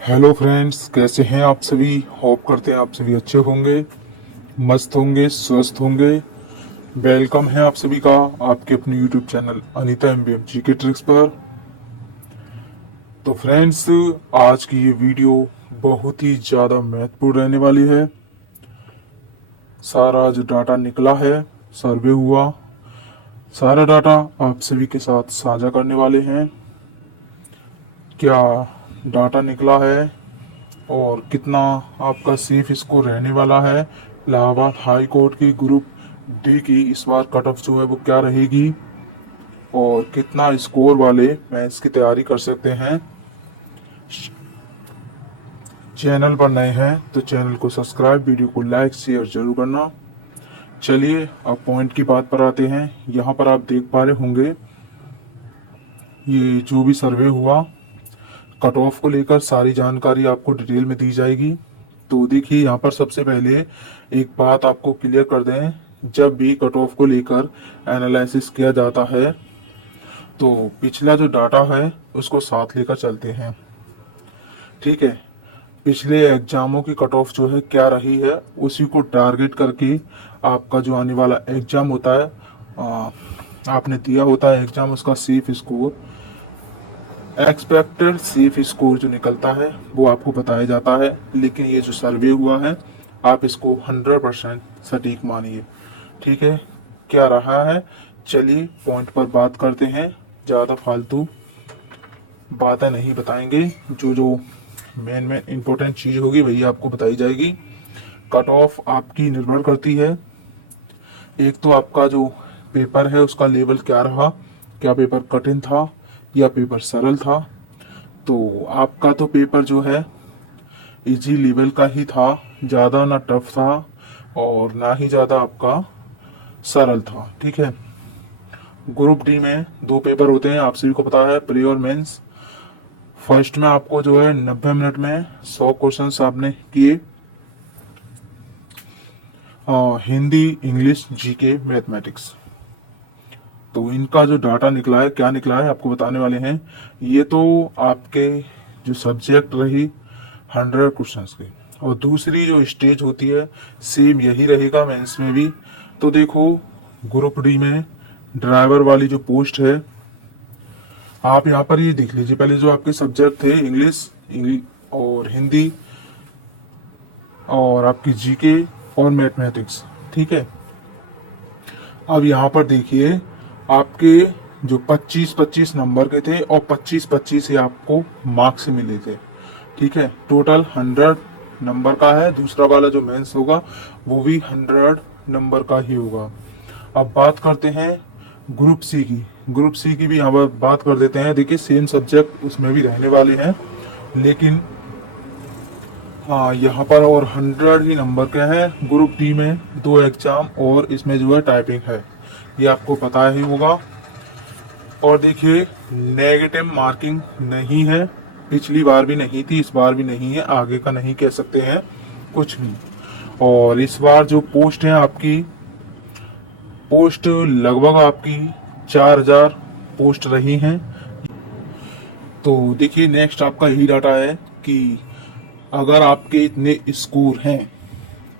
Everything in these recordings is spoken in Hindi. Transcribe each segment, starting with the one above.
हेलो फ्रेंड्स, कैसे हैं आप सभी। होप करते हैं आप सभी अच्छे होंगे, मस्त होंगे, स्वस्थ होंगे। वेलकम है आप सभी का आपके अपने YouTube channel Anita MBM GK tricks पर। तो फ्रेंड्स, आज की ये वीडियो बहुत ही ज़्यादा महत्वपूर्ण रहने वाली है। सारा जो डाटा निकला है, सर्वे हुआ, सारा डाटा आप सभी के साथ साझा करने वाले हैं। क्या डाटा निकला है और कितना आपका सेफ स्कोर रहने वाला है। इलाहाबाद हाई कोर्ट की ग्रुप डी की इस बार कट ऑफ जो है वो क्या रहेगी और कितना स्कोर वाले मैच की तैयारी कर सकते हैं। चैनल पर नए हैं तो चैनल को सब्सक्राइब, वीडियो को लाइक शेयर जरूर करना। चलिए अब पॉइंट की बात पर आते हैं। यहाँ पर आप देख पा रहे होंगे ये जो भी सर्वे हुआ, कट ऑफ को लेकर सारी जानकारी आपको डिटेल में दी जाएगी। तो देखिए यहाँ पर सबसे पहले एक बात आपको क्लियर कर दें, जब भी कट ऑफ को लेकर एनालिसिस किया जाता है तो पिछला जो डाटा है उसको साथ लेकर चलते हैं। ठीक है, पिछले एग्जामों की कट ऑफ जो है क्या रही है उसी को टारगेट करके आपका जो आने वाला एग्जाम होता है, आपने दिया होता है एग्जाम, उसका safe score, expected safe score जो निकलता है वो आपको बताया जाता है। लेकिन ये जो सर्वे हुआ है आप इसको 100% सटीक मानिए। ठीक है, क्या रहा है, चलिए पॉइंट पर बात करते हैं। ज़्यादा फालतू बातें नहीं बताएंगे, जो जो मेन मेन इंपॉर्टेंट चीज़ होगी वही आपको बताई जाएगी। कट ऑफ आपकी निर्भर करती है, एक तो आपका जो पेपर है उसका लेवल क्या रहा, क्या पेपर कठिन था या पेपर सरल था। तो आपका तो पेपर जो है इजी लेवल का ही था, ज़्यादा ना टफ था और ना ही ज़्यादा आपका सरल था। ठीक है, ग्रुप डी में दो पेपर होते हैं, आप सभी को पता है, प्री और मेंस। फर्स्ट में आपको जो है 90 मिनट में 100 क्वेश्चंस आपने किए, हिंदी, इंग्लिश, जीके, मैथमेटिक्स। तो इनका जो डाटा निकला है, क्या निकला है आपको बताने वाले हैं। ये तो आपके जो सब्जेक्ट रही 100 क्वेश्चंस की, और दूसरी जो स्टेज होती है सेम यही रहेगा मेंस में भी। तो देखो, ग्रुप डी में ड्राइवर वाली जो पोस्ट है, आप यहाँ पर ये देख लीजिए, पहले जो आपके सब्जेक्ट थे इंग्लिश और हिंदी और आपकी जीके और मैथमेटिक्स। ठीक है, अब यहाँ पर देखिए आपके जो 25-25 नंबर के थे और 25-25 ही आपको मार्क्स मिले थे। ठीक है, टोटल 100 नंबर का है। दूसरा वाला जो मेंस होगा वो भी 100 नंबर का ही होगा। अब बात करते हैं ग्रुप सी की। ग्रुप सी की भी यहाँ पर बात कर देते हैं। देखिए सेम सब्जेक्ट उसमें भी रहने वाले हैं, लेकिन हाँ यहाँ पर और 100 ही नंबर के हैं। ग्रुप डी में दो एग्जाम और इसमें जो है टाइपिंग है, ये आपको पता ही होगा। और देखिए नेगेटिव मार्किंग नहीं है, पिछली बार भी नहीं थी, इस बार भी नहीं है, आगे का नहीं कह सकते हैं कुछ भी। और इस बार जो पोस्ट है आपकी, पोस्ट लगभग आपकी 4000 पोस्ट रही हैं। तो देखिए नेक्स्ट आपका यही डाटा है कि अगर आपके इतने स्कोर हैं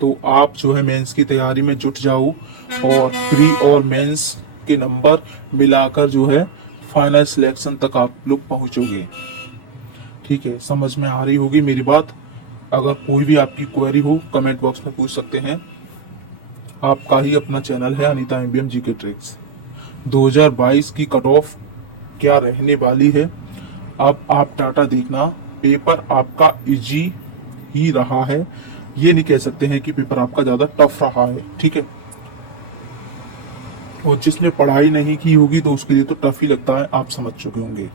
तो आप जो है मेंस की तैयारी में जुट जाओ और प्री और मेंस के नंबर मिलाकर जो है फाइनल सिलेक्शन तक आप लोग पहुंचोगे। ठीक है, समझ में आ रही होगी मेरी बात। अगर कोई भी आपकी क्वेरी हो कमेंट बॉक्स में पूछ सकते हैं। आपका ही अपना चैनल है अनीता एमबीएम जीके ट्रिक्स। 2022 की कट ऑफ क्या रहने वाली है, अब आप डाटा देखना। पेपर आपका इजी ही रहा है, ये नहीं कह सकते हैं कि पेपर आपका ज्यादा टफ रहा है। ठीक है, और जिसने पढ़ाई नहीं की होगी तो उसके लिए तो टफ ही लगता है, आप समझ चुके होंगे।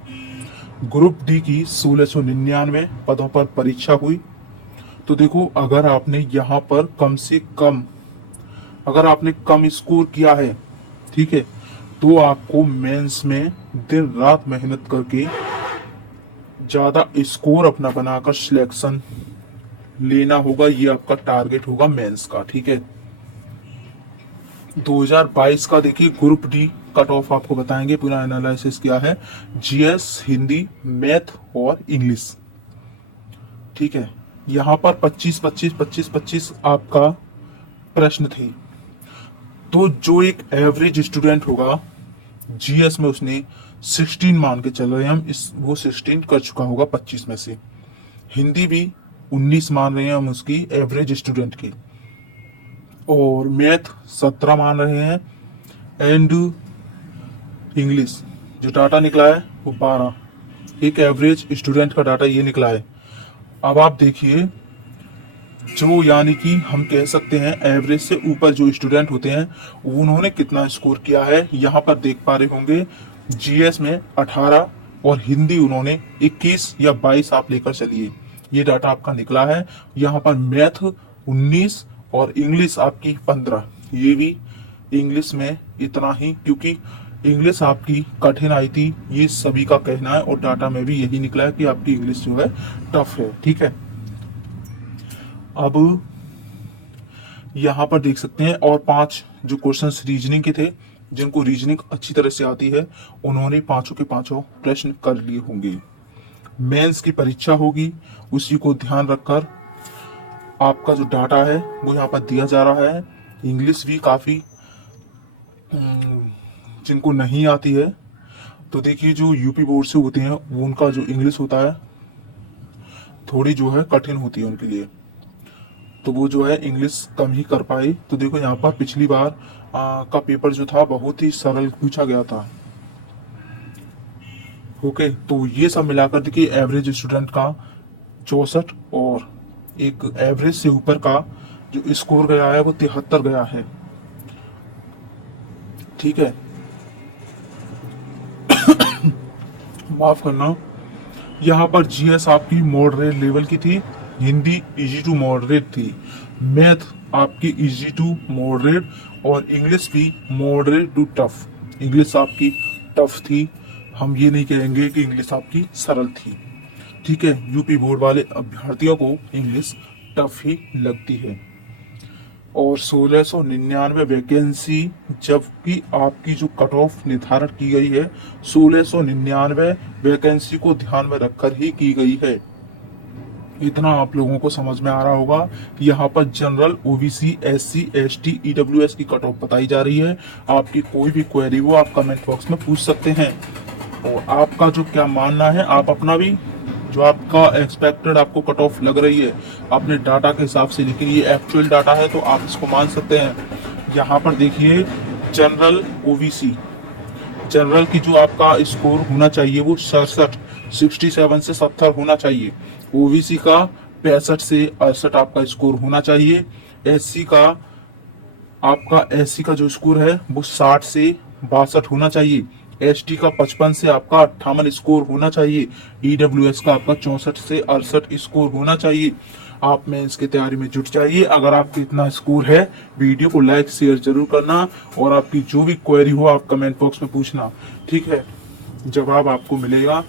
ग्रुप डी की 1699 पदों पर परीक्षा हुई। तो देखो, अगर आपने यहाँ पर कम से कम, अगर आपने कम स्कोर किया है, ठीक है, तो आपको मेंस में दिन रात मेहनत करके ज्यादा स्कोर अपना बनाकर सिलेक्शन लेना होगा। ये आपका टारगेट होगा मेंस का। ठीक है, 2022 का देखिए ग्रुप डी कट ऑफ आपको बताएंगे, पूरा एनालिसिस किया है, जीएस, हिंदी, मैथ और इंग्लिश। ठीक है, यहाँ पर 25 आपका प्रश्न थे। तो जो एक एवरेज स्टूडेंट होगा जीएस में, उसने 16 मान के चल रहे हैं हम, इस वो 16 कर चुका होगा 25 में से। हिंदी भी 19 मान रहे हैं हम उसकी एवरेज स्टूडेंट की, और मैथ 17 मान रहे हैं, एंड इंग्लिश जो डाटा निकला है वो 12, एक एवरेज स्टूडेंट का डाटा ये निकला है। अब आप देखिए, जो यानी कि हम कह सकते हैं एवरेज से ऊपर जो स्टूडेंट होते हैं उन्होंने कितना स्कोर किया है, यहाँ पर देख पा रहे होंगे जीएस में 18 और हिंदी उन्होंने 21 या 22 आप लेकर चलिए, ये डाटा आपका निकला है। यहाँ पर मैथ 19 और इंग्लिश आपकी 15, ये भी इंग्लिश में इतना ही, क्योंकि इंग्लिश आपकी कठिन आई थी, ये सभी का कहना है, और डाटा में भी यही निकला है कि आपकी इंग्लिश जो है टफ है। ठीक है, अब यहाँ पर देख सकते हैं, और 5 जो क्वेश्चंस रीजनिंग के थे, जिनको रीजनिंग अच्छी तरह से आती है, उन्होंने पांचों के पांचों प्रश्न कर लिए होंगे। मेंस की परीक्षा होगी, उसी को ध्यान रखकर आपका जो डाटा है वो यहाँ पर दिया जा रहा है। इंग्लिश भी काफी जिनको नहीं आती है, तो देखिए जो यूपी बोर्ड से होते हैं वो उनका जो इंग्लिश होता है थोड़ी जो है कठिन होती है उनके लिए, तो वो जो है इंग्लिश कम ही कर पाए। तो देखो यहाँ पर पिछली बार का पेपर जो था बहुत ही सरल पूछा गया था। ओके, तो ये सब मिलाकर देखिए एवरेज स्टूडेंट का 64 और एक एवरेज से ऊपर का जो स्कोर गया है वो 73 गया है। ठीक है, माफ करना, यहाँ पर जीएस आपकी मॉडरेट लेवल की थी, हिंदी इजी टू मॉडरेट थी, मैथ आपकी इजी टू मॉडरेट, और इंग्लिश भी मॉडरेट टू टफ। इंग्लिश आपकी टफ थी, हम ये नहीं कहेंगे कि इंग्लिश आपकी सरल थी। ठीक है, यूपी बोर्ड वाले अभ्यर्थियों को इंग्लिश टफ ही लगती है। और 1699 वैकेंसी, जबकि आपकी जो कट ऑफ निर्धारण की गई है 1699 वैकेंसी को ध्यान में रखकर ही की गई है। इतना आप लोगों को समझ में आ रहा होगा कि यहाँ पर general, OBC, SC, ST, EWS की कट ऑफ बताई जा रही है। आपकी कोई भी क्वेरी हो आप कमेंट बॉक्स में पूछ सकते हैं, और आपका जो क्या मानना है, आप अपना भी जो आपका एक्सपेक्टेड आपको कट ऑफ लग रही है अपने डाटा के हिसाब से, लेकिन ये एक्चुअल डाटा है तो आप इसको मान सकते हैं। यहाँ पर देखिए जनरल, ओबीसी, जनरल की जो आपका स्कोर होना चाहिए वो 67 से 70 होना चाहिए, ओबीसी का 65 से 68 आपका स्कोर होना चाहिए, एससी का जो स्कोर है वो 60 से 62 होना चाहिए, एसटी का 55 से आपका 58 स्कोर होना चाहिए, ईडब्ल्यूएस का आपका 64 से 68 स्कोर होना चाहिए। आप में इसकी तैयारी में जुट जाइए। अगर आपका इतना स्कोर है, वीडियो को लाइक शेयर जरूर करना, और आपकी जो भी क्वेरी हो आप कमेंट बॉक्स में पूछना। ठीक है, जवाब आपको मिलेगा।